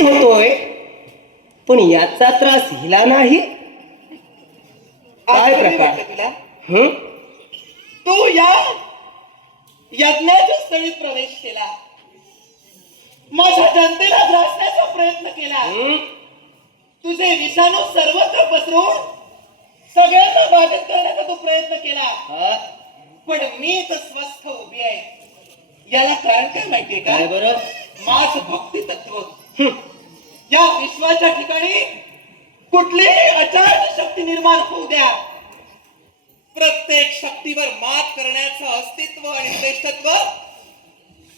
होतोय, पण याचा त्रास हिला नाही. काय प्रकार तुला? हं? तू या यज्ञाच्या स्थळी प्रवेश केला, माझ्या जनतेला ग्रासण्याचा प्रयत्न केला, हं? तुझे विषाणू सर्वत्र पसरून सगळ्यांना बाधित करण्याचा तू प्रयत्न केला. हा? पण मी तर स्वस्थ उभी आहे. याला कारण काय माहितीये का? काय बरं? माझं भक्ती तत्व. हं. या विश्वाच्या ठिकाणी कुठलीही अचाट शक्ती निर्माण होऊ द्या, प्रत्येक शक्तीवर मात करण्याचं अस्तित्व आणि श्रेष्ठत्व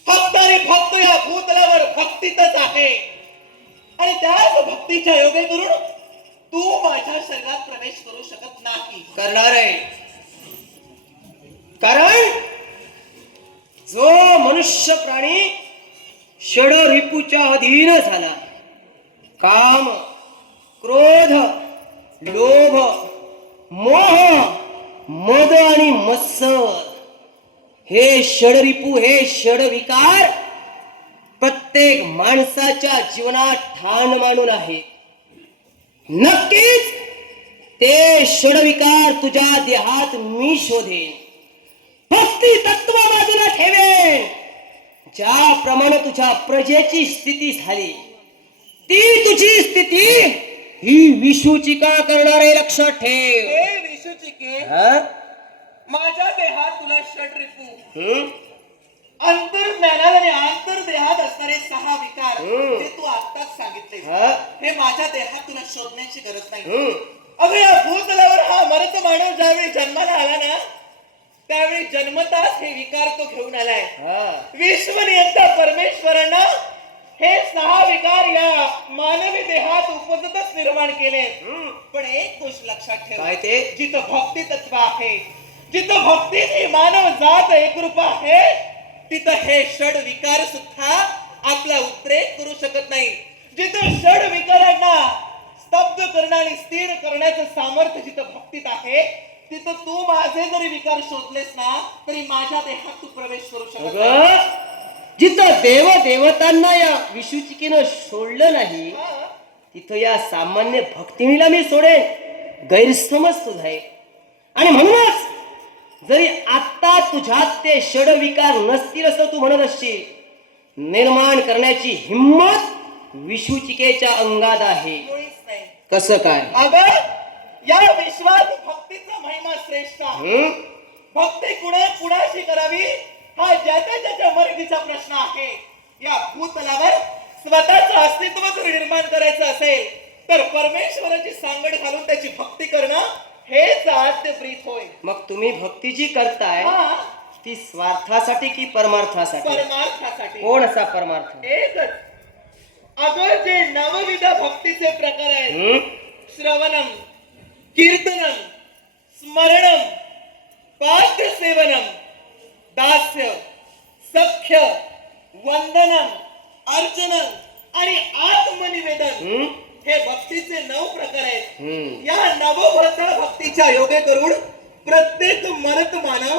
फक्त आणि फक्त या भूतलावर भक्तीतच आहे. आणि त्याच भक्तीच्या योगे करून तू माझ्या शरीरात प्रवेश करू शकत नाही. करणार आहे. कारण जो मनुष्य प्राणी षड रिपूच्या अधीन झाला, काम, क्रोध, लोभ, मोह, मद आणि मत्सर, हे षडरिपू, हे षड विकार प्रत्येक माणसाच्या जीवनात ठाण मांडून आहे. नक्कीच ते षडविकार तुझ्या देहात मी शोधेन, भक्ती तत्व बाजूला ठेवेन. ज्याप्रमाणे तुझ्या प्रजेची स्थिती झाली, ती तुझी स्थिती ही विषुचिका करणारे लक्षात ठेव. हे विषुचिके, हा? माझ्या देहात तुला षडरिपू, हं? अंतर्ज्ञानात आणि आंतरदेहात असणारे 6 विकार जे तू आत्ताच सांगितले, हा? हे माझ्या देहात तुला शोधण्याची गरज नाही. हं? अगं, या भूतलावर हा मरत मानव ज्यावेळी जन्माला आला ना, त्यावेळी जन्मताच हे विकार तो घेऊन आलाय. हा? विश्वनियंता परमेश्वरानं हे 6 विकार या मानवी देहात उपजतच निर्माण केले. पण एक गोष्ट लक्षात ठेव, काय ते? जिथं भक्ती तत्व आहे, जिथं भक्तीची मानव जात एकरूप आहे, तिथं हे षड विकार सुद्धा आपला उद्रेक करू शकत नाही. जिथं षड विकारांना स्तब्ध करणं आणि स्थिर करण्याचं सामर्थ्य जिथं भक्तीत आहे, तिथं तू माझे जरी विकार शोधलेस ना, तरी माझ्या देहात तू प्रवेश करू शकत नाही. अगं, जिथं देव देवतांना या विषुचिकेनं सोडलं नाही, हा? तिथं या सामान्य भक्तिनीला मी सोडेन, गैरसमज तुझा आहे. आणि म्हणूनच जरी आता तुझ्यात ते षड विकार नसतील असं तू म्हणत असशील, निर्माण करण्याची हिम्मत विषुचिकेच्या अंगात आहे. मुळीच नाही. कसं काय? अगं, या विश्वात भक्तीचा महिमा श्रेष्ठ आहे. हं? भक्ती कुणाशी करावी हा ज्याच्या ज्याच्या मर्जीचा प्रश्न आहे. या भूतलावर स्वतःचं अस्तित्व जर निर्माण करायचं असेल, तर परमेश्वराची सांगड घालून त्याची भक्ती करणं हेच आद्य प्रीत होय. मग तुम्ही भक्ती जी करताय, हा, ती स्वार्थासाठी की परमार्थासाठी? परमार्थासाठी. कोण असा परमार्थ? एकच. अगं, जे नवविध भक्तीचे प्रकार आहेत, हं? श्रवणम, कीर्तनम, स्मरणम, पाद्य सेवनम, दास्य, सख्य, वंदनम, अर्चनम आणि आत्मनिवेदन, हं? हे भक्तीचे 9 प्रकार आहेत. हं. या नवभद्र भक्तीच्या योगे करून प्रत्येक मरत मानव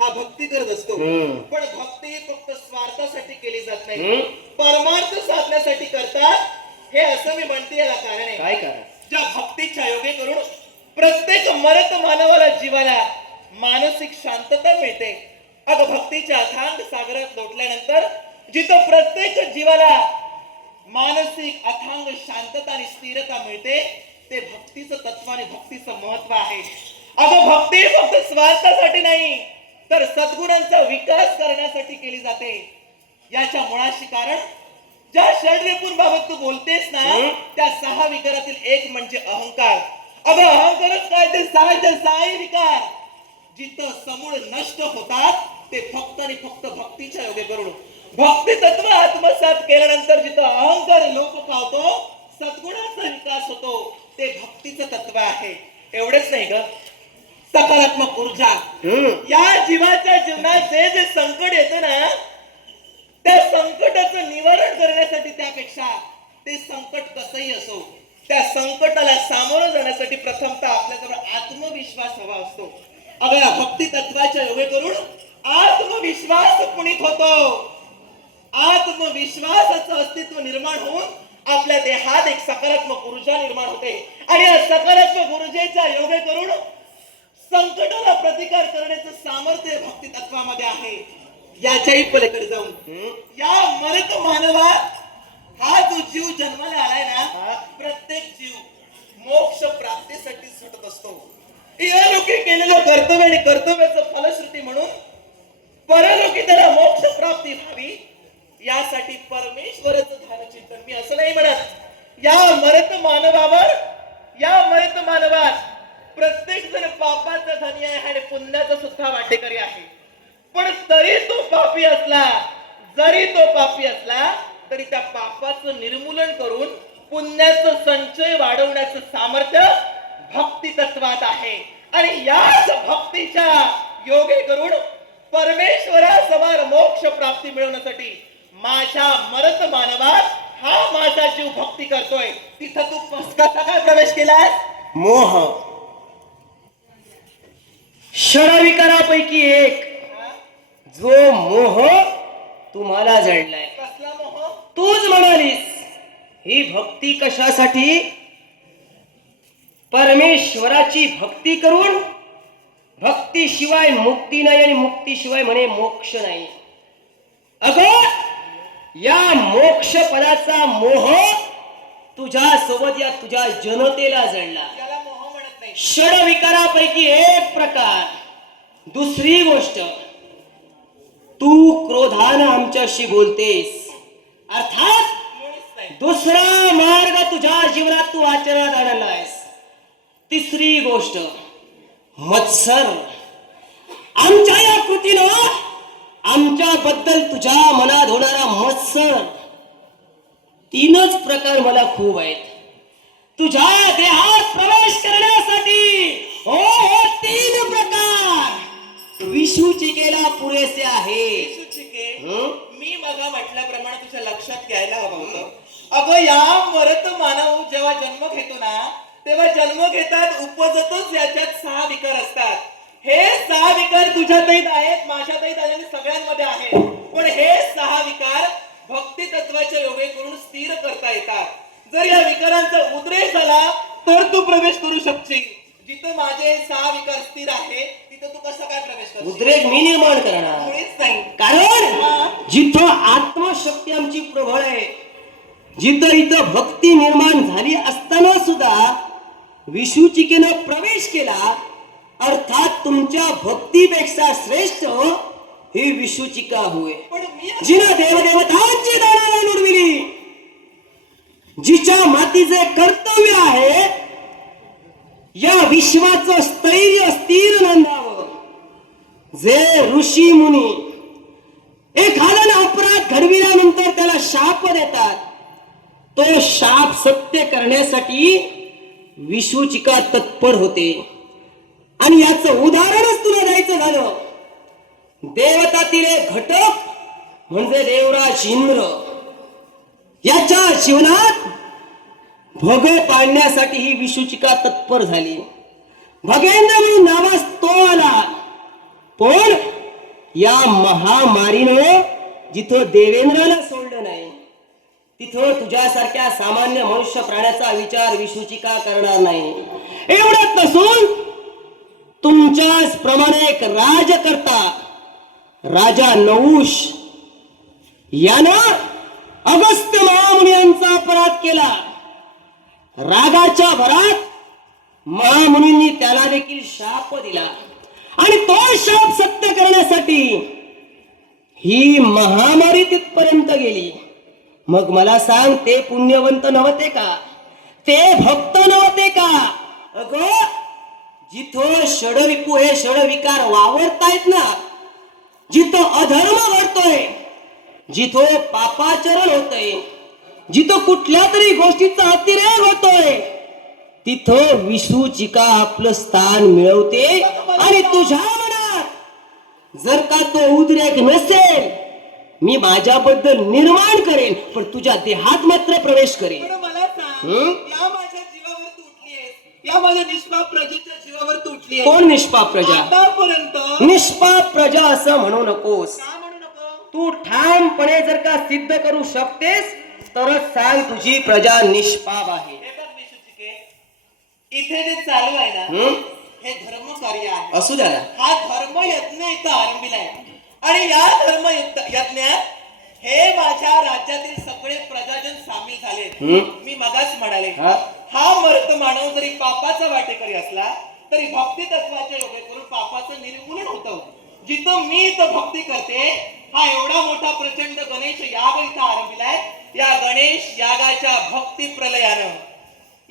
हा भक्ती करत असतो. पण भक्ती फक्त स्वार्थासाठी केली जात नाही, परमार्थ साधण्यासाठी करतात. हे असं मी म्हणते, याला कारण आहे. काय कारण? ज्या भक्तीच्या योगे करून प्रत्येक मरत मानवाला, जीवाला मानसिक शांतता मिळते. अगं, भक्तीच्या अथांग सागरात लोटल्यानंतर जिथं प्रत्येक जीवाला मानसिक अथांग शांतता आणि स्थिरता मिळते, ते भक्तीचं तत्व आणि भक्तीचं महत्व आहे. अगं, भक्ती फक्त स्वार्थासाठी नाही, तर सद्गुणांचा विकास करण्यासाठी केली जाते. याच्या मुळाशी कारण ज्या षडरिपूंबाबत तू बोलतेस ना, त्या 6 विकारातील एक म्हणजे अहंकार. अगं, अहंकारच काय, ते 6 विकार जिथं समूळ नष्ट होतात, ते फक्त आणि फक्त भक्तीच्या योगे करून भक्ती तत्व आत्मसात केल्यानंतर जिथं अहंकार लोप पावतो, सद्गुणाचा विकास होतो, ते भक्तीचं तत्व आहे. एवढेच नाही ग, सकारात्मक ऊर्जा. या जीवाच्या जीवनात जे जे संकट येतं ना, त्या संकटाचं निवारण करण्यासाठी, त्यापेक्षा ते संकट कसंही असो, त्या संकटाला सामोरं जाण्यासाठी प्रथमतः आपल्याजवळ आत्मविश्वास हवा असतो. अगं, भक्ती तत्वाच्या योगे करून आत्मविश्वास पुणित होतो. आत्मविश्वासाचं अस्तित्व निर्माण होऊन आपल्या देहात एक सकारात्मक ऊर्जा निर्माण होते आणि या सकारात्मक ऊर्जेचा योगे करून संकटाला प्रतिकार करण्याचं सामर्थ्य भक्ती तत्वामध्ये आहे. याच्याही पलीकडे जाऊन या मरत मानवात हा जो जीव जन्माला आलाय ना, प्रत्येक जीव मोक्ष प्राप्तीसाठी झटत असतो. या लोके केलेलं कर्तव्य आणि कर्तव्याचं फलश्रुती म्हणून परलोकी त्याला मोक्ष प्राप्ती व्हावी यासाठी परमेश्वराचं ध्यान चिंतन. मी असं नाही म्हणत या मरत मानवात प्रत्येक जण पापाचा धनी आहे आणि पुण्याचा सुद्धा वाटेकरी आहे. पण जरी तो पापी असला तरी त्या पापाचं निर्मूलन करून पुण्याचं संचय वाढवण्याचं सामर्थ्य भक्ती तत्वात आहे. आणि याच भक्तीच्या योगे करून परमेश्वरासमोर मोक्ष प्राप्ती मिळवण्यासाठी माझ्या मरत मानवात हा माझा जीव भक्ती करतोय. तिथं तू कसा काय प्रवेश केलास? मोह षडविकारापैकी एक जो मोह तुम्हाला जडलाय. कसला मोह? तूच म्हणालीस ही भक्ती कशासाठी? परमेश्वराची भक्ती करून भक्तीशिवाय मुक्ती नाही आणि मुक्तीशिवाय म्हणे मोक्ष नाही. अगं या मोक्ष पदाचा मोह तुझ्या सोबत या तुझ्या जनतेला जडला. त्याला मोह म्हणत नाही. षडविकारापैकी एक प्रकार. दुसरी गोष्ट, तू क्रोधानं आमच्याशी बोलतेस, अर्थात मुळीच नाही. दुसरा मार्ग तुझ्या जीवनात तू आचरणात आणलायस. तिसरी गोष्ट, मत्सर. आमच्या या कृतीनं आमच्याबद्दल तुझ्या मनात होणारा मत्सर. तीनच प्रकार मला खूप आहेत तुझ्या देहात प्रवेश करण्यासाठी. हो तीन प्रकार विषुचिकेला पुरेसे आहे. विषुचिके, मी मगा म्हटल्याप्रमाणे तुझ्या लक्षात घ्यायला हवं होतं. अगं या मरत मानव जेव्हा जन्म घेतो ना, तेव्हा जन्म घेतात उपजतच याच्यात 6 विकार असतात. हे 6 विकार तुझ्यातही आहेत, माझ्यातही आहेत आणि सगळ्यांमध्ये आहेत. पण हे 6 विकार भक्ती तत्वाच्या योगे करून स्थिर करता येतात. जर या विकारांचा उद्रेक झाला तर तू प्रवेश करू शकशील. जिथं माझे 6 विकार स्थिर आहे तिथं तू कसा काय प्रवेश करशील? उद्रेक मी निर्माण करणार. मुळीच नाही. कारण जिथं आत्मशक्ती आमची प्रबळ आहे, जिथं इथं भक्ती निर्माण झाली असताना सुद्धा विषुचिकेनं प्रवेश केला, अर्थात तुमच्या भक्तीपेक्षा श्रेष्ठ ही विषुचिका होय. पण मी जिनं देवदेवतांची दानाला लुडविली, जिच्या मातीचे कर्तव्य आहे या विश्वाचं स्थैर्य स्थिर नंदावं. जे ऋषी मुनी एखादा अपराध घडविल्यानंतर त्याला शाप देतात, तो शाप सत्य करण्यासाठी विषुचिका तत्पर होते. आणि याचं उदाहरणच तुला द्यायचं झालं, देवतातील एक घटक म्हणजे देवराज इंद्र. याच्या जीवनात भोगे पाडण्यासाठी ही विषुचिका तत्पर झाली. भगेंद्र म्हणून नावास तो आला. पण या महामारीनं जिथं देवेंद्राला सोडलं नाही, तिथं तुझ्यासारख्या सामान्य मनुष्य प्राण्याचा विचार विषुचिका करणार नाही. एवढंच नसून तुमच्याच प्रमाणे एक राजकर्ता राजा नहुष यानं अगस्त्य महामुनी यांचा अपराध केला. रागाच्या भरात महामुनींनी त्याला देखील शाप दिला आणि तो शाप सत्य करण्यासाठी ही महामारी तिथपर्यंत गेली. मग मला सांग, ते पुण्यवंत नव्हते का? ते भक्त नव्हते का? अगं जिथं षडरिपू हे षडविकार वावरतायत ना, जिथं अधर्म घडतोय, जिथं पापाचरण होतंय, जिथं कुठल्या तरी गोष्टीचा अतिरेक होतोय, तिथं विषुचिका आपलं स्थान मिळवते. आणि तुझ्या मनात जर का तो उद्रेक नसेल, मी माझ्याबद्दल निर्माण करेन, पण तुझ्या देहात मात्र प्रवेश करेन. पण मला सांग, या माझ्या जीवावर तू उठलीयस, या माझ्या निष्पाप प्रजेच्या जीवावर तू उठलीयस. कोण निष्पाप प्रजा? आतापर्यंत निष्पाप प्रजा असं म्हणू नकोस. का म्हणू नको? तू ठामपणे जर का सिद्ध करू शकतेस तरच सांग तुझी प्रजा निष्पाप आहे. हे बघ विशुचिके, इथे जे चालू आहे ना हं? हे धर्म कार्य आहे. असू द्या ना. हा धर्म यज्ञ इथं आरंभिलाय आणि या धर्म यज्ञात हे माझ्या राज्यातील सगळे प्रजाजन सामील झाले. हं? मी मगाच म्हणाले हा? हा मर्त मानव जरी पापाचा वाटेकरी असला तरी भक्ती तत्वाच्या योगे करून पापाचं निर्मूलन होतं. जिथं मी इथं भक्ती करते हा एवढा मोठा प्रचंड गणेश याग इथं आरंभिलाय. या गणेश यागाच्या भक्ती प्रलयानं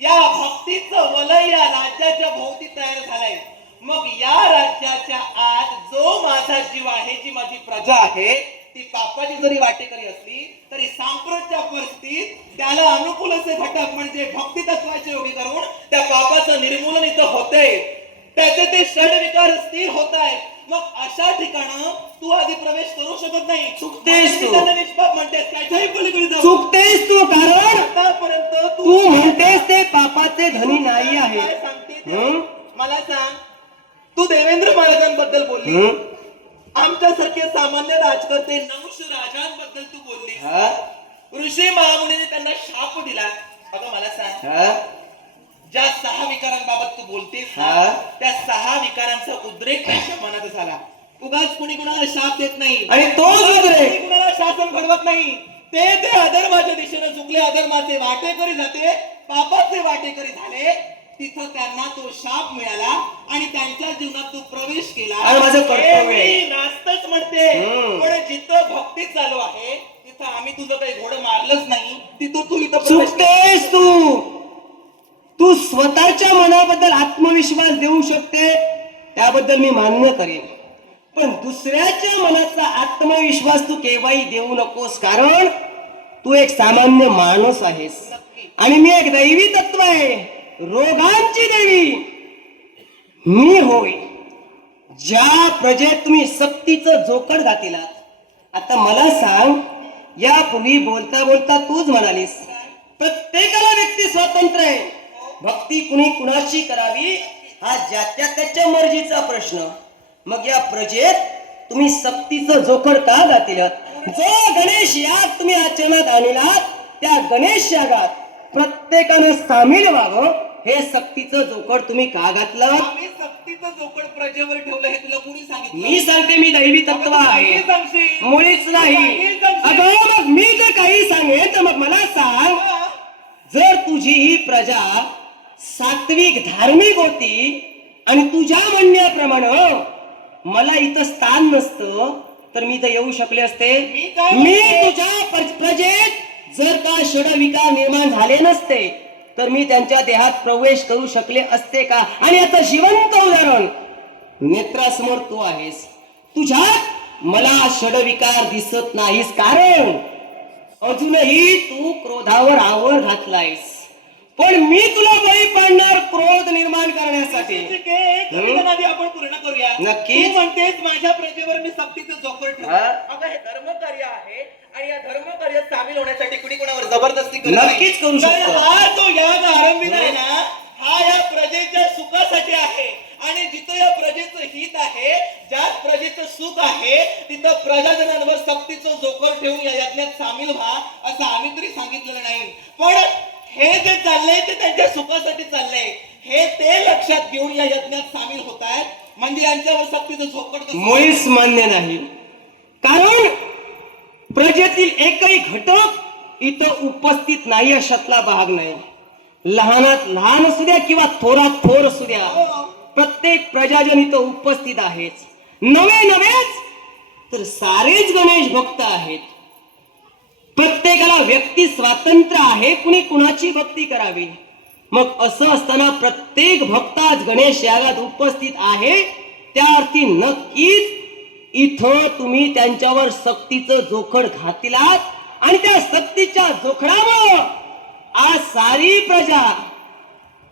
या भक्तीचं वलय या राज्याच्या भोवती तयार झालंय. मग या राज्याच्या आत जो माझा जीव आहे, जी माझी प्रजा आहे, ती पापाची जरी वाटेकरी असली तरी सांप्रतच्या परिस्थितीत त्याला अनुकूल असे घटक म्हणजे भक्ती तत्वाचे योगी करून त्या पापाचं निर्मूलन इथं होतंय. त्याचे ते षडविकार स्थिर होत आहेत. मग अशा ठिकाणं तू आधी प्रवेश करू शकत नाही. चुकतेस तू. त्यांना निष्पाप म्हणतेस, त्याच्याही पलीकडे जाऊ. चुकतेस तू, कारण आतापर्यंत तू म्हणतेस ते पापाचे धनी नाही आहे. काय सांगते ते? हं? मला सांग, तू देवेंद्र महाराजांबद्दल बोलली, हं? आमच्यासारखे सामान्य राजकर्ते नहुष राजांबद्दल तू बोललीस, हा? ऋषी महामुनीने त्यांना शाप दिला. अगं मला सांग, हा? ज्या 6 विकारांबाबत तू बोलतेस ना, हा? त्या 6 विकारांचा उद्रेक त्यांच्या मनात झाला. उगाच कुणी कुणाला शाप देत नाही आणि तोच उद्रेक कुणी कुणाला शासन घडवत नाही. ते अधर्माच्या दिशेने चुकले, अधर्माचे वाटेकरी जाते, पापाचे वाटेकरी झाले. तिथं त्यांना तो शाप मिळाला आणि त्यांच्या जीवनात तू प्रवेश केला. आणि माझं कर्तव्य आहे. हे मी रास्तच म्हणते. हं. पण जिथं भक्ती चालू आहे तिथं आम्ही तुझं काही घोडं मारलंच नाही. तिथं तू इथं प्रवेश केला. चुकतेस तू स्वतःच्या मनाबद्दल आत्मविश्वास देऊ शकते, त्याबद्दल मी मान्य करेन. पण दुसऱ्याच्या मनाचा आत्मविश्वास तू केव्हाही देऊ नकोस, कारण तू एक सामान्य माणूस आहेस आणि मी एक दैवी तत्व आहे, रोगांची देवी मी होय. ज्या प्रजेत तुम्ही सक्तीचं जोखड घातिलात, आता मला सांग, यापूर्वी बोलता बोलता तूच म्हणालीस प्रत्येकाला व्यक्ती स्वातंत्र्य आहे, भक्ती कुणी कुणाची करावी हा ज्याच्या त्याच्या मर्जीचा प्रश्न. मग या प्रजेत तुम्ही सक्तीचं जोखड का घातिलात? जो गणेश याग तुम्ही आचरणात आणलात, त्या गणेश यागात प्रत्येकानं सामील व्हावं हे सक्तीचं जोखड तुम्ही का घातलं? आम्ही सक्तीचं जोखड प्रजेवर ठेवलं हे तुला कुणी सांगितलं? मी सांगते, मी दैवी तत्व आहे, काही सांगशील? मुळीच नाही. काही सांगशील? अगं मग मी जर काही सांगेन तर मग मला सांग, हा. जर तुझी ही प्रजा सात्विक धार्मिक होती आणि तुझ्या म्हणण्याप्रमाणे मला इथं स्थान नसतं तर मी इथं येऊ शकले असते? मी काय मी म्हणते? तुझ्या प्रजेत जर का षडविकार निर्माण झाले नसते तर मी त्यांच्या देहात प्रवेश करू शकले असते का? आणि आता जिवंत उदाहरण नेत्रासमोर तू आहेस. तुझ्यात मला षडविकार दिसत नाहीस, कारण अजूनही तू क्रोधावर आवर घातलायस. पण मी तुला बळी पाडणार क्रोध निर्माण करण्यासाठी. ठीक आहे, एक निवेदन आधी आपण पूर्ण करूया. नक्कीच. तू म्हणतेस माझ्या प्रजेवर मी सक्तीचं जोखड ठेवलं. हा. अगं हे धर्मकार्य आहे आणि या धर्मकार्यात सामील होण्यासाठी कुणी कोणावर जबरदस्ती करत नाही. नक्कीच करू कारण शकतो. हा जो याग आरंभिला आहे ना, हा या प्रजेच्या सुखासाठी आहे आणि जिथं या प्रजेचं हित आहे, ज्यात प्रजेचं सुख आहे, तिथं प्रजाजनांवर सक्तीचं जोखड ठेवून या यज्ञात सामील व्हा असं आम्ही तरी सांगितलेलं नाही. पण हे जे चाललंय ते त्यांच्या सुखासाठी चाललंय हे ते लक्षात घेऊन या यज्ञात सामील होत आहेत. म्हणजे यांच्यावर सक्तीचं झोपड कसं? मुळीच मान्य नाही, कारण प्रजेतील एकही घटक इथं उपस्थित नाही अशातला भाग नाही. लहानात लहान असू द्या किंवा थोरात थोर असू द्या, प्रत्येक प्रजाजन इथं उपस्थित आहेच. नवेच तर सारेच गणेश भक्त आहेत. प्रत्येकाला व्यक्ती स्वातंत्र्य आहे, कुणी कुणाची भक्ती करावी. मग असं असताना प्रत्येक भक्त आज गणेश यागात उपस्थित आहे, त्या अर्थी नक्कीच इथं तुम्ही त्यांच्यावर सक्तीचं जोखड घातलात आणि त्या सक्तीच्या जोखडामुळं आज सारी प्रजा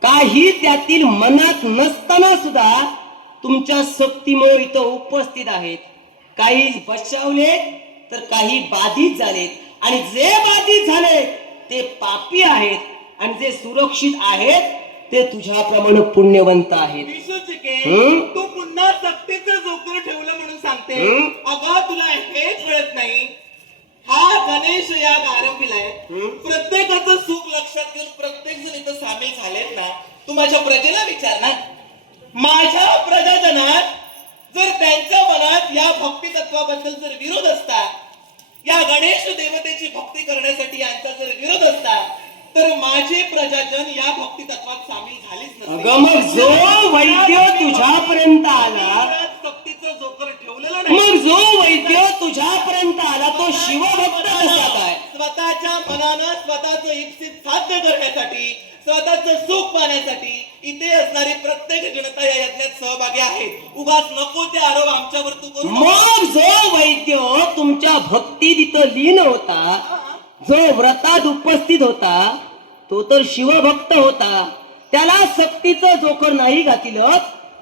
काही त्यातील मनात नसताना सुद्धा तुमच्या सक्तीमुळे इथं उपस्थित आहेत. काही बचावले तर काही बाधित झालेत आणि जे बाधित झाले ते पापी आहेत आणि जे सुरक्षित आहेत ते तुझ्याप्रमाणे पुण्यवंत आहेत. विशुचिके, हं? तू पुन्हा सक्तीचं जोखड ठेवलं म्हणून सांगते. हं? अगं तुला हे कळत नाही, हा गणेश याग आरंभिलाय. प्रत्येकाचं सुख लक्षात घेऊन प्रत्येक जण इथं सामील झालेत ना. तू माझ्या प्रजेला विचार ना. माझ्या प्रजाजनात जर त्यांच्या मनात या भक्ती तत्वाबद्दल जर विरोध असता, या गणेश देवतेची भक्ती करण्यासाठी यांचा जर विरोध असता, तर माझे प्रजाजन या भक्ती तत्वात सामील झालीच नसते. अगं मग जो वैद्य तुझ्यापर्यंत आला, सक्तीचं जोकर ठेवलेलं नाही. मग जो वैद्य तुझ्यापर्यंत आला तो शिवभक्त कसा काय? स्वतःच्या मनानं स्वतःचं इप्सित साध्य करण्यासाठी, स्वतःचं सुख पाहण्यासाठी इथे असणारी प्रत्येक जनता या यज्ञात सहभागी आहे. उगाच नको ते आरोप आमच्यावर तू करू नको. मग जो वैद्य तुमच्या भक्तीत इथं लीन होता, जो व्रतात उपस्थित होता, तो तर शिवभक्त होता. त्याला सक्तीचं जोकर नाही घातिलं,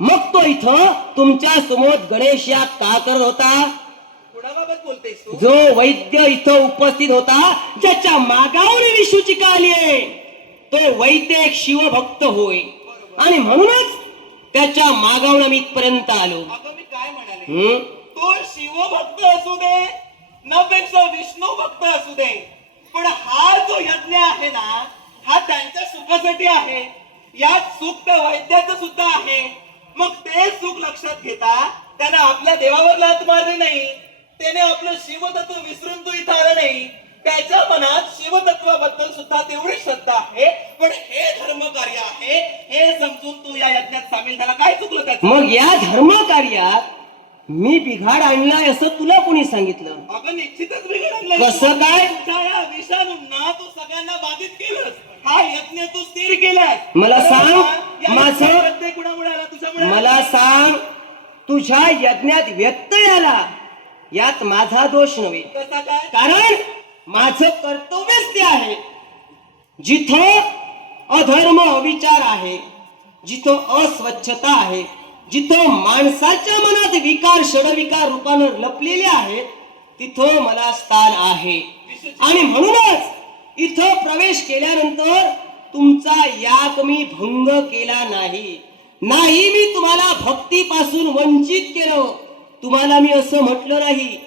मग तो इथं तुमच्या समोर गणेश याग का करत होता? कुणाबाबत बोलतेस तू? जो वैद्य इथं उपस्थित होता, ज्याच्या मागावर विष्णूची का आली आहे, तो वैद्य एक शिवभक्त होय. आणि म्हणूनच त्याच्या मागावर मी इथपर्यंत आलो. अगं मी काय म्हणाले, हम्म? तो शिवभक्त असू दे नपेक्षा विष्णू भक्त असू दे, पण हा जो यज्ञ आहे ना, हा त्यांच्या सुखासाठी आहे. यात सुख त्या वैद्याचं सुद्धा आहे. मग ते सुख लक्षात घेता त्याने आपल्या देवावर लाथ मारली नाही, त्याने आपलं शिवतत्व विसरून तो इथं आला नाही. त्याच्या मनात शिवतत्वाबद्दल सुद्धा तेवढी श्रद्धा आहे. पण हे धर्म कार्य आहे हे समजून तू या यज्ञात सामील झाला. काय चुकलं त्याचं? मग या धर्म कार्यात मी बिघाड आणलाय असं तुला कोणी सांगितलं? अगं निश्चितच बिघडलं. कसं काय? तुझ्या या विषाणूंना तू सगळ्यांना बाधित केलंस. हा यज्ञ तू स्थिर केलास. मला बरोबर सांग, ना? या माझं- यज्ञात प्रत्येक गुणामुळे आला तुझ्यामुळे. मला सांग, तुझ्या यज्ञात व्यत्यय आला यात माझा दोष नव्हे. कसा काय? कारण माझं कर्तव्यच ते आहे. जिथं अधर्म अविचार आहे, जिथं अस्वच्छता आहे, जिथं माणसाच्या मनात विकार षडविकार रूपानं लपलेले आहेत, तिथं मला स्थान आहे. आणि म्हणूनच इथं प्रवेश केल्यानंतर तुमचा याग मी भंग केला नाही. नाही मी तुम्हाला भक्तीपासून वंचित केलं. तुम्हाला मी असं म्हटलं नाही,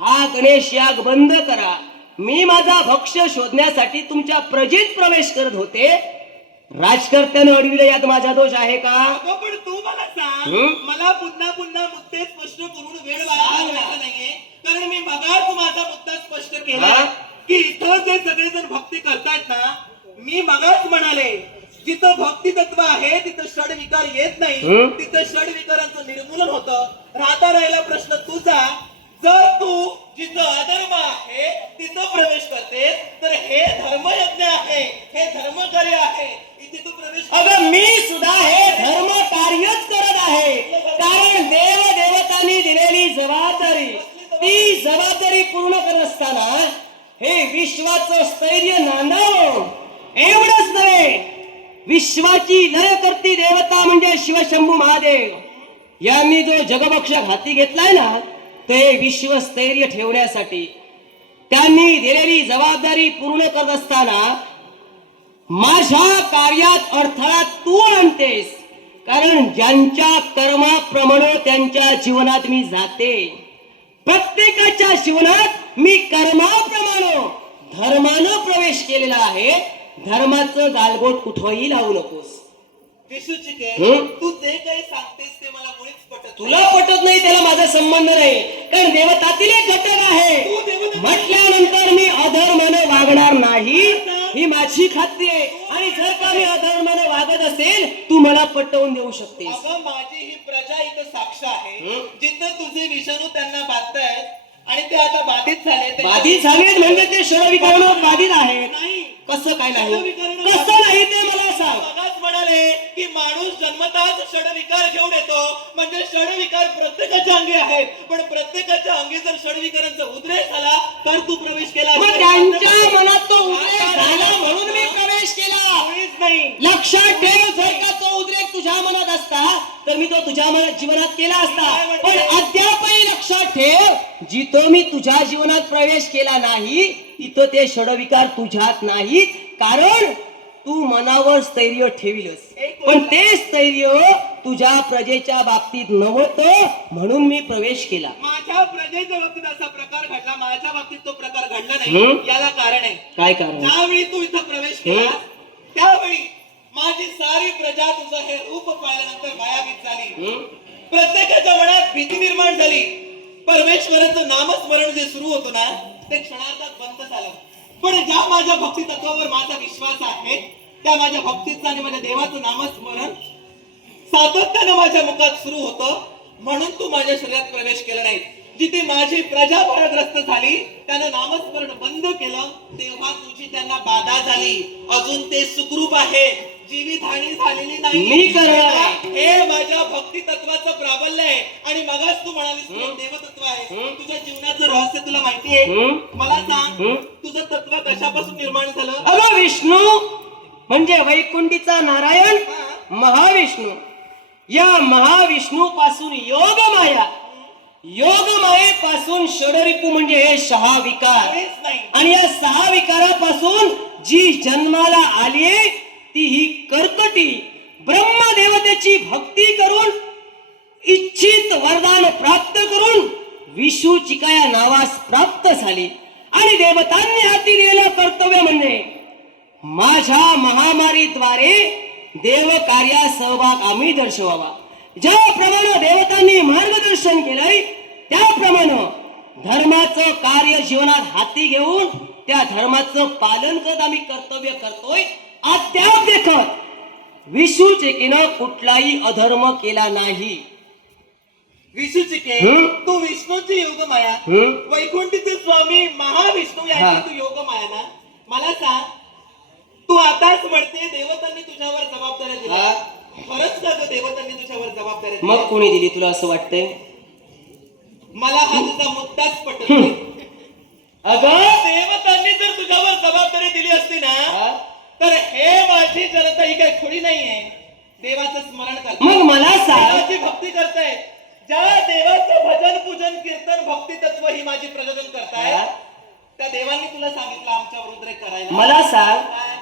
हा गणेश याग बंद करा. मी माझा भक्ष्य शोधण्यासाठी तुमच्या प्रजेत प्रवेश करत होते. राजकर्त्यानं अडविलं यात माझा दोष आहे का? अगं पण तू मला सांग, मला पुन्हा पुन्हा मुद्दे स्पष्ट करून वेळ वाया नाहीये. कारण मी मगाच माझा मुद्दा स्पष्ट केला हा? की इथं जे सगळेजण भक्ती करतायत ना, मी मगाच म्हणाले जिथं भक्ती तत्व आहे तिथं षड विकार येत नाही. तिथं षड विकारांचं निर्मूलन होतं. राहता राहिला प्रश्न तुझा, जर तू जिथं अधर्म आहे तिथं प्रवेश करते तर हे धर्मयज्ञ आहे, हे धर्म कार्य आहे, इथे तू प्रवेश. अगं मी सुद्धा हे धर्म कार्यच करत आहे. कारण देव देवतांनी दिलेली जबाबदारी, ती जबाबदारी पूर्ण करत असताना हे विश्वाचं स्थैर्य नांदावं एवढंच नव्हे, विश्वाची लय करती देवता म्हणजे शिवशंभू महादेव यांनी जो जगभक्ष घाती घेतलाय ना, ते विश्वस्थैर्य ठेवण्यासाठी त्यांनी दिलेली जबाबदारी पूर्ण करत असताना माझ्या कार्यात अडथळा तू आणतेस. कारण ज्यांच्या कर्माप्रमाणे त्यांच्या जीवनात मी जाते. प्रत्येकाच्या जीवनात मी कर्माप्रमाणे धर्मानं प्रवेश केलेला आहे. धर्माचं गालबोट कुठंही लावू नकोस. विशुचिके, हं? तू जे काही सांगतेस ते मला मुळीच पटत तुला पटत नाही त्याला माझा संबंध नाही. कारण देवतातील एक घटक आहे. तू देवता म्हटल्यानंतर मी अधर्माने वागणार नाही ही माझी खात्री आहे. आणि जर का मी अधर्माने वागत असेल तू मला पटवून देऊ शकतेस. अगं माझी ही प्रजा इथं साक्ष आहे. हं? जिथं तुझे विषाणू त्यांना बाधतायत आणि ते आता बाधित झाले. बाधित झालेत म्हणजे ते षडविकारानं बाधित आहेत. नाही, कसं काय नाही? कसं नाही ते मला सांग. मगाच म्हणाले की माणूस जन्मताच षडविकार घेऊन येतो. म्हणजे षडविकार प्रत्येकाच्या अंगी आहेत. पण प्रत्येकाच्या अंगी जर षडविकारांचा उद्रेक झाला तर तू प्रवेश केला. मग त्यांच्या मनात तो उद्रेक झाला म्हणून मी प्रवेश केला. मुळीच नाही. लक्षात ठेव, जर का तो उद्रेक तुझ्या मनात असता तर मी तो तुझ्या मनात जीवनात केला असता. पण अद्यापही लक्षात ठेव, जिथं मी तुझ्या जीवनात प्रवेश केला नाही तिथं ते षडविकार तुझ्यात नाहीत. कारण तू मनावर स्थैर्य ठेविलस. पण ते स्थैर्य तुझ्या प्रजेच्या बाबतीत नव्हतं म्हणून मी प्रवेश केला. माझ्या प्रजेच्या बाबतीत असा प्रकार घडला, माझ्या बाबतीत तो प्रकार घडला हम्म. नाही. याला कारण आहे, काय कारण? ज्यावेळी तू इथं प्रवेश केला त्यावेळी माझी सारी प्रजा तुझं हे रूप पाहिल्यानंतर भयभीत झाली. प्रत्येकाच्या मनात भीती निर्माण झाली. परमेश्वराचं नामस्मरण जे सुरू होतं ना ते क्षणार्धात बंद झालं. पण ज्या माझ्या भक्ती तत्वावर माझा विश्वास आहे त्या माझ्या भक्तीचं आणि माझ्या देवाचं नामस्मरण सातत्याने माझ्या मुखात सुरू होतं. म्हणून तू माझ्या शरीरात प्रवेश केला नाही. जिथे माझी प्रजा भयग्रस्त झाली त्यानं नामस्मरण बंद केलं तेव्हा तुझी त्यांना बाधा झाली. अजून ते सुखरूप आहे, जीवितहानी झालेली नाही. मी करणार आहे. हे माझ्या भक्ती तत्वाचं प्राबल्य आहे. आणि मगाच तू म्हणालीस तुझं देवतत्व आहे. तुझ्या जीवनाचं रहस्य तुला माहिती आहे? मला सांग, तुझं तत्व कशापासून निर्माण झालं? अगं विष्णू म्हणजे वैकुंठीचा नारायण महाविष्णू. या महाविष्णू पासून योग माया, योग मायेपासून षडरिपू म्हणजे हे 6 विकार, काहीच नाही. आणि या 6 विकारापासून जी जन्माला आली ती ही कर्कटी ब्रह्मदेवतेची भक्ती करून इच्छित वरदान प्राप्त करून विषुचिका नावास प्राप्त झाली. आणि देवतांनी हाती दिलेलं कर्तव्य म्हणजे माझ्या महामारीद्वारे देव कार्यात सहभाग आम्ही दर्शवावा. ज्याप्रमाणे देवतांनी मार्गदर्शन केलंय त्याप्रमाणे धर्माचं कार्य जीवनात हाती घेऊन त्या धर्माचं पालन करत आम्ही कर्तव्य करतोय. अद्याप देखत विषुचिकेनं कुठलाही अधर्म केला नाही. विष्णूचिके, तू विष्णूची योग माया, वैकुंठीचे स्वामी महाविष्णू यांची तू योग माया ना. मला सांग, तू आताच म्हणते देवतांनी तुझ्यावर जबाबदाऱ्या दिल्या. खरंच का ग देवतांनी तुझ्यावर जबाबदाऱ्या दिल्या? मग कोणी दिली तुला असं वाटतंय? मला हा तुझा मुद्दाच पटत नाही. अगं देवतांनी जर तुझ्यावर जबाबदारी दिली असती ना तर हे माझी जनता ही काही खोडी नाहीये. देवाचं स्मरण करतायत, मग मला सांग, देवाची भक्ती करतायत. ज्या देवाचं भजन पूजन कीर्तन भक्ती तत्व ही माझी प्रजनन करतायत त्या देवांनी तुला सांगितलं आमच्यावर उद्रेक करायला. मला सांग, काय?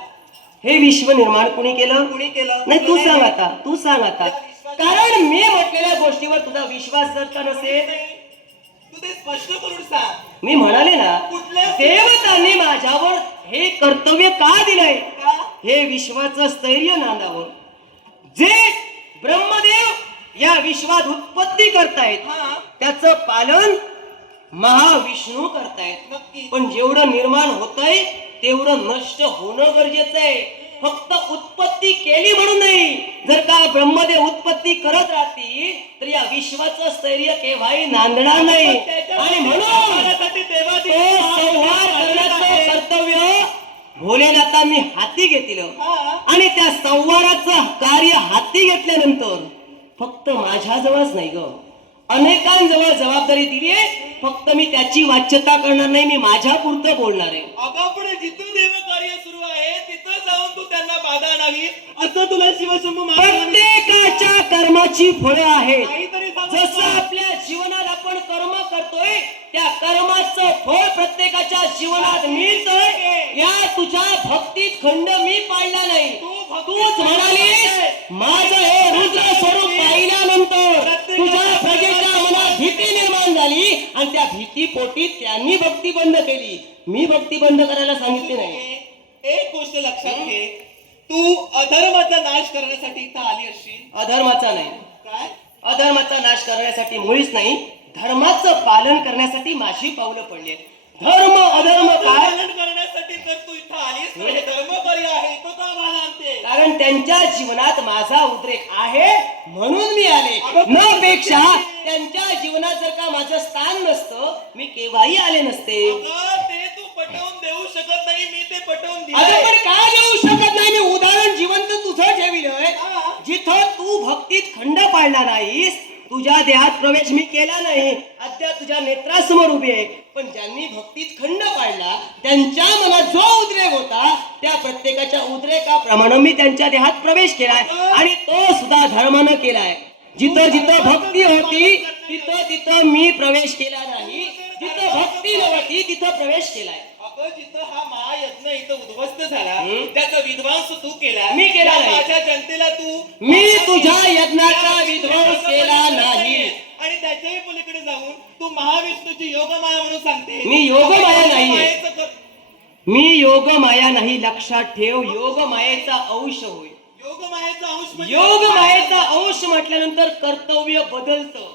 हे विश्व निर्माण कुणी केलं? कुणी केलं? नाही तू सांग आता, तू सांग आता. कारण मी म्हटलेल्या गोष्टीवर तुझा विश्वास जर का नसेल, तू ते स्पष्ट करून सांग. मी म्हणाले ना कुठल्या देवतांनी माझ्यावर हे कर्तव्य का दिलंय? का? हे विश्वाचं स्थैर्य नांदावं. जे ब्रह्मदेव या विश्वात उत्पत्ती करतायत हा, त्याचं पालन महाविष्णू करतायत. नक्की. पण जेवढं निर्माण होतंय तेवढं नष्ट होणं गरजेचं आहे. फक्त उत्पत्ती केली म्हणून नाही. जर का ब्रह्मदेव उत्पत्ती करत राहतील तर या विश्वाचं स्थैर्य केव्हाही नांदणार नाही. आणि म्हणून तो संहार करण्याचं कर्तव्य भोलेनाथांनी हाती घेतलं. आणि त्या संहाराचं कार्य हाती घेतल्यानंतर फक्त माझ्याजवळच नाही ग, अनेकांजवळ जबाबदारी दिली आहे. फक्त मी त्याची वाच्यता करणार नाही, मी माझ्या पुरतं बोलणार आहे. अगं पण जिथं देव कार्य सुरू आहे तिथं जाऊन तू त्यांना बाधा आणावी असं तुला शिवशंभू प्रत्येकाच्या कर्माची फळं आहेत. काहीतरी जसं आपल्या जीवनात आपण कर्म करतोय त्या कर्माचं फळ प्रत्येकाच्या जीवनात मिळतंय. या तुझ्या भक्तीत खंड मी पाडला नाही. तूच म्हणालीस माझं हे रुद्र स्वरूप पाहिल्यानंतर तुझ्या प्रजेच्या मनात भीती निर्माण झाली आणि त्या भीती पोटी त्यांनी भक्ती बंद केली. मी भक्ती बंद करायला सांगितली नाही. एक गोष्ट लक्षात घे, तू अधर्माचा नाश करण्यासाठी इथं आली असशील. अधर्माचा नाही, काय? अधर्माचा नाश करण्यासाठी मुळीच नाही, धर्माचं पालन करण्यासाठी माझी पावलं पडली. धर्म अधर्म काय पालन करण्यासाठी जर तू इथं आलीस तर हे धर्मकार्य आहे तो का मला आणते? कारण त्यांच्या जीवनात माझा उद्रेक आहे म्हणून मी आले. न पेक्षा त्यांच्या जीवनात जर का माझं स्थान नसतं मी केव्हाही आले नसते. अगं, ते तू पटवून देऊ शकत नाही, मी ते पटवून अगं दिले. पण का देऊ शकत नाही? मी उदाहरण जिवंत तुझं ठेविलंय. हा. जिथं तू भक्तीत खंड पाडला नाहीस, तुझ्या देहात प्रवेश मी केला नाही, अद्याप तुझ्या नेत्रासमोर उभी आहे. पण ज्यांनी भक्तीत खंड पाडला त्यांच्या मनात जो उद्रेक होता त्या प्रत्येकाच्या उद्रेकाप्रमाणे मी त्यांच्या देहात प्रवेश केलाय. आणि तो सुद्धा धर्मानं केलाय. जिथं जिथं भक्ती होती तिथं तिथं मी प्रवेश केला नाही, जिथं भक्ती नव्हती तिथं प्रवेश केलाय. अगं, जिथं हा यज्ञ इथं उद्ध्वस्त झाला हम्म. त्याचा विध्वंस तू केला मी केला त्या नाही. माझ्या जनतेला तू मी तुझ्या यज्ञाचा विध्वंस केला नाही. आणि त्याच्याही पलीकडे जाऊन तू महाविष्णूची योगमाया म्हणून सांगते मी योगमाया नाहीये. योगमायेचं मी योग माया नाही, लक्षात ठेव. योग मायेचा अंश होय. योगमायेचा अंश म्हणजे योग मायेचा अंश म्हटल्यानंतर कर्तव्य बदलतं,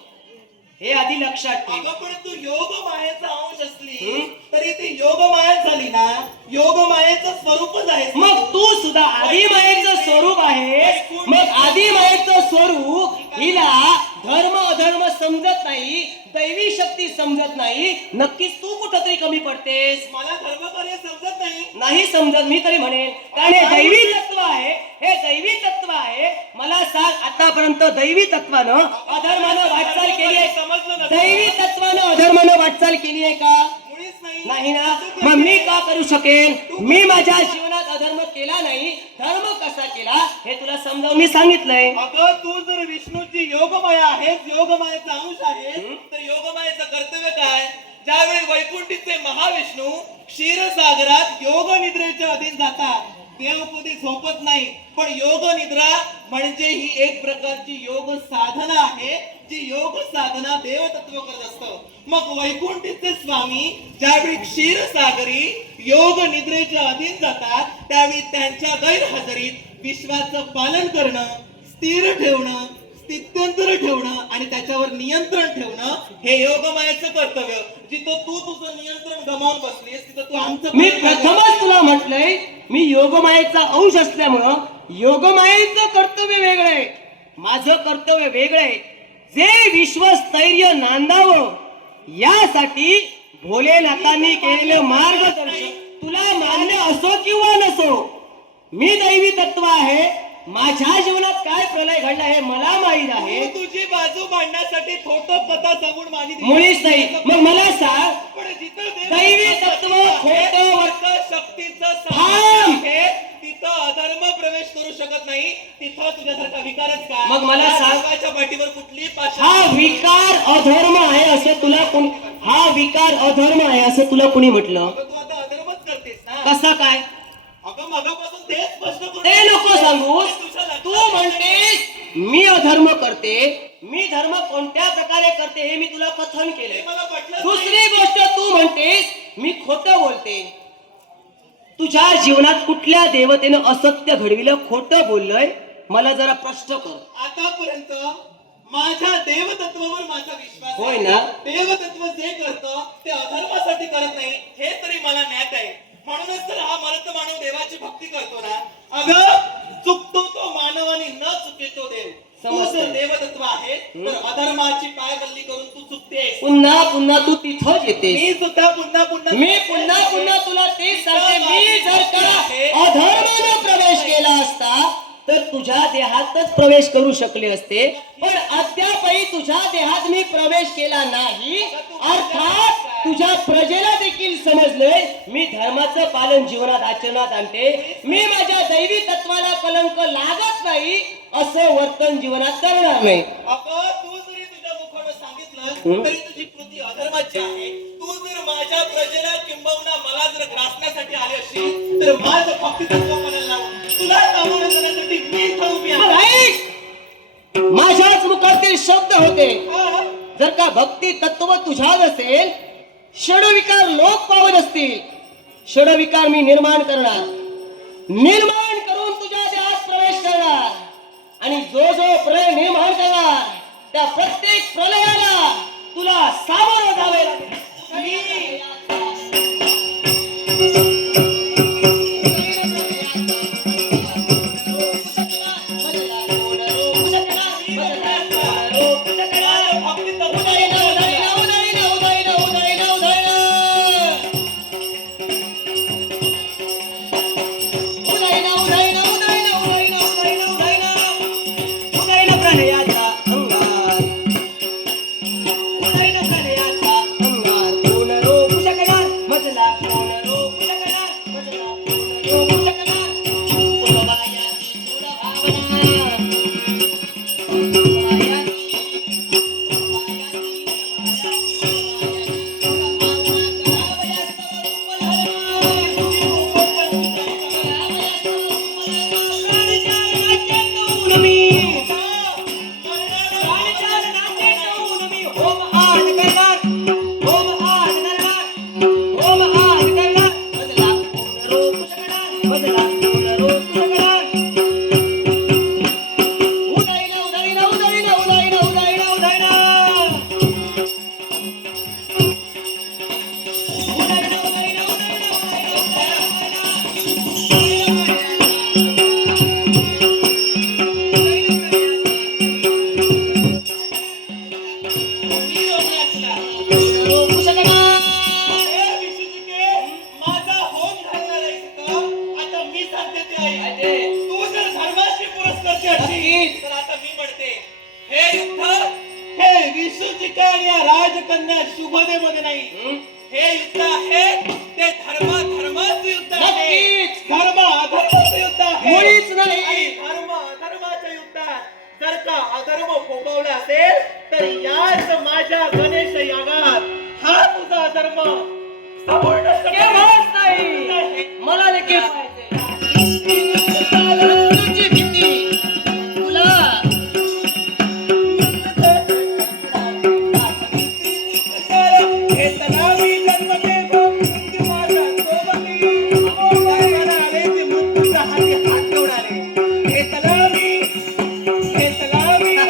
हे आधी लक्षात ठेव. अगं पण तू योगमायेचा अंश असली हम्म. तरी ती योगमाया झाली ना. योगमायेचं स्वरूपच आहे. मग तू सुद्धा आदी मायेचं स्वरूप आहेस. मग आदी मायेचं स्वरूप हिला धर्म अधर्म समजत नाही, दैवी शक्ती समजत नाही. नक्कीच तू कुठंतरी कमी पडतेस. मला धर्मकार्य समजत नाही. नाही समजत, मी तरी म्हणेन, कारण हे दैवी तत्व आहे. हे दैवी तत्व आहे. मला सांग, आतापर्यंत दैवी तत्वानं अधर्मानं वाटचाल केली आहे? समजलं नसेल. दैवी तत्वानं अधर्मानं वाटचाल केली आहे का? मुळीच नाही. नाही ना. मग मी का करू शकेन? मी माझ्या जीवनात अधर्म केला नाही, धर्म कसा केला हे तुला समजावून मी सांगितलंय. अगं तू जर विष्णूची योगमाया आहेस, योगमायेचा अंश आहेस, तर योगमायेचं कर्तव्य काय? ज्यावेळी वैकुंठीचे महाविष्णू क्षीरसागरात योग निद्रेच्या अधीन जातात, देव कधी झोपत नाही. पण योग निद्रा म्हणजे ही एक प्रकारची योग साधना आहे, जी योग साधना देवतत्व करत असतं. मग वैकुंठीचे स्वामी ज्यावेळी क्षीरसागरी योग निद्रेच्या अधीन जातात, त्यावेळी त्यांच्या गैरहजेरीत विश्वाचं पालन करणं, स्थिर ठेवणं, स्थित्यंतर ठेवणं आणि त्याच्यावर नियंत्रण ठेवणं हे योगमायेचं कर्तव्य. जिथं तू तुझं नियंत्रण गमावून बसलीस तिथं तू आमचं मी प्रथमच तुला म्हटलंय, मी योगमायेचा अंश असल्यामुळं योगमायेचं कर्तव्य वेगळं आहे, माझं कर्तव्य वेगळं आहे. जे विश्वस्थैर्य नांदावं यासाठी भोलेनाथांनी केलेलं मार्गदर्शन तुला मान्य असो किंवा नसो, मी दैवी तत्व आहे. माझ्या जीवनात काय प्रलय घडला हे मला माहित आहे. तू तुझी बाजू मांडण्यासाठी खोटं कथा सांगून माझी मुळीच नाही. मग मला सांग, पण जिथं दैवी तत्व खोटं शक्तीचं थांब. आहे तिथं अधर्म प्रवेश करू शकत नाही. तिथं तुझ्यासारखा विकारच का? मग मला सांग, देवाच्या पाठीवर कुठली हा विकार अधर्म आहे असं तुला कोणी, हा विकार अधर्म आहे असं तुला कोणी म्हटलं? तू आता अधर्मच करतेस ना. कसा काय? अगं मगापासून तेच स्पष्ट करून ते नको सांगूस. तू म्हणतेस मी अधर्म करते, मी धर्म कोणत्या प्रकारे करते हे मी तुला कथन केलंय. मला पटलं. दुसरी गोष्ट तू म्हणतेस मी खोटं बोलते. तुझ्या जीवनात कुठल्या देवतेनं असत्य घडविलं, खोटं बोललंय? मला जरा प्रश्न कर. आतापर्यंत माझ्या देवतत्वावर माझा विश्वास आहे. होय ना? देवतत्व जे करतं ते अधर्मासाठी करत नाही हे तरी मला ज्ञात आहे. म्हणूनच तर हा मरत मानव देवाची भक्ती करतो ना. अगं चुकतो तो मानव आणि न चुकीतो देव. तू समजतंय. जर देवतत्व आहे तर अधर्माची पायबल्ली करून तू चुकतेस. पुन्हा पुन्हा तू तिथंच येतेस. मी सुद्धा पुन्हा पुन्हा मी पुन्हा पुन्हा तुला तेच सांगते, मी जर का अधर्मानं प्रवेश केला असता तर तुझ्या देहातच प्रवेश करू शकले असते, पण अद्यापही तुझ्या देहात मी प्रवेश केला नाही. अर्थात तुझ्या प्रजेला देखील समजलंय मी धर्माचं पालन जीवनात आचरणात आणते. मी माझ्या दैवी तत्वाला कलंक लागत नाही असं वर्तन जीवनात करणार नाही. अगं तू जरी तुझ्या मुखानं सांगितलं तरी तुझी कृती अधर्माची आहे. तू जर माझ्या प्रजेला किंबहुना मला जर ग्रासण्यासाठी आली असशील तर माझं भक्ती तत्व करायला लावून तुला सामोरं जाण्यासाठी मी इथं उभी मग आहे. ऐक, माझ्याच मुखातील शब्द होते. हा. जर का भक्ती तत्व तुझ्यात असेल, षडविकार लोप पावत असतील, षडविकार मी निर्माण करणार, निर्माण करून तुझ्या देहात प्रवेश करणार आणि जो जो प्रलय निर्माण करणार त्या प्रत्येक प्रलयाला तुला सामोरं जावे लागेल. भक्ती तत्व पाहिजे. तू जर धर्माची पुरस्कर्ती असशील नक्कीच. तर आता मी म्हणते हे युद्ध हे विश्वजिका आणि या राजकन्या शुभदेमध्ये नाही. हं? हे युद्ध आहे ते धर्माचं युद्ध आहे. नक्कीच. धर्माचं युद्ध आहे. मुळीच नाही. आणि धर्माच्या युद्धात जर का अधर्म फोफवला असेल तर याच माझ्या गणेश यागात हा तुझा धर्म संपूर्ण केव्हाच नाही. मला देखील पाहिजे. मृत्यूची भीती तुला हे तलावी जन्मदेव मृत्यू माझा सोबती अमोघाला आले ते मृत्यूच्या हाती हात घेऊन आले. हे तलावी जन्मदेव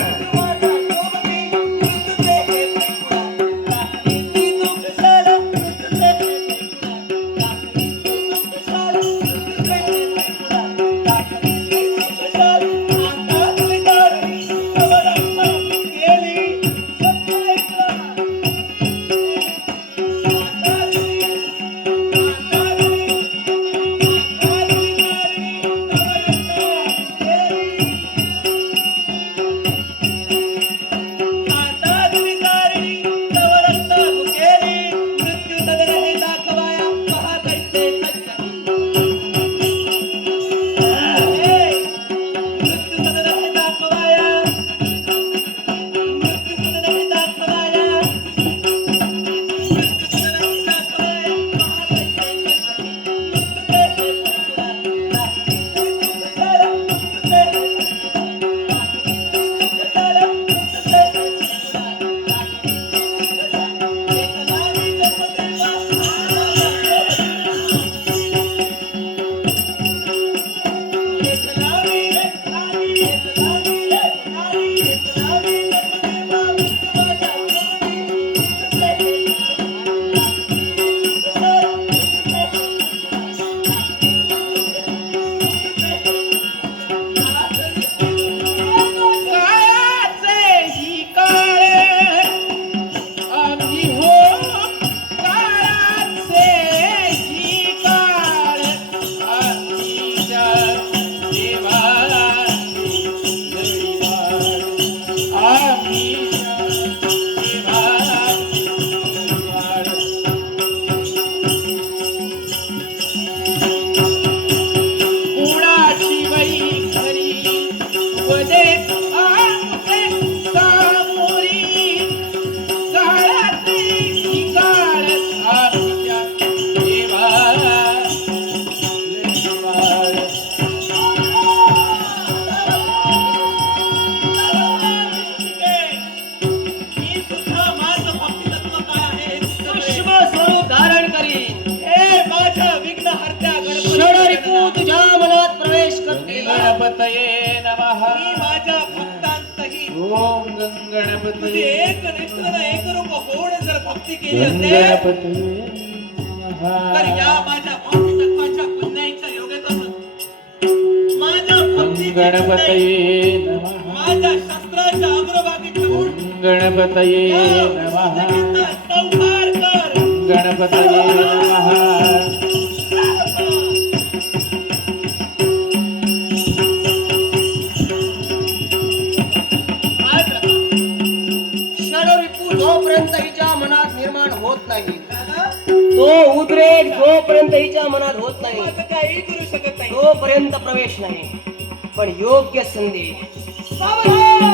मृत्यू माझा सोबती मृत्यूचे हे पैकुळा दाखविती तू कशाला मृत्यूचे हे पैकुळा दाखविती तू कशाला मृत्यूचे हे पैकुळा दाखविती तू कशाला आता तुझी दारुणी सवरंग गेली गणपतये नमः. मी माझ्या भक्तांसहित ओम तुझे गणपतये एक निष्ठन एक रूप होऊन जर भक्ती केली असेल गणपतये तर नमः. या माझ्या भक्ती तत्वाच्या पुण्याच्या योगातून माझ्या भक्ती गणपतये नमः. माझ्या शस्त्राच्या अग्रभागी ठेवून गणपतये या नमः. पुस्तकाचा संहार कर. गणपतये नमः. षडरिपू जोपर्यंत हिच्या मनात निर्माण होत नाही, तो उद्रेक जोपर्यंत हिच्या मनात होत नाही, माझं काही करू शकत नाही. तोपर्यंत प्रवेश नाही. पण योग्य संधी सावधान!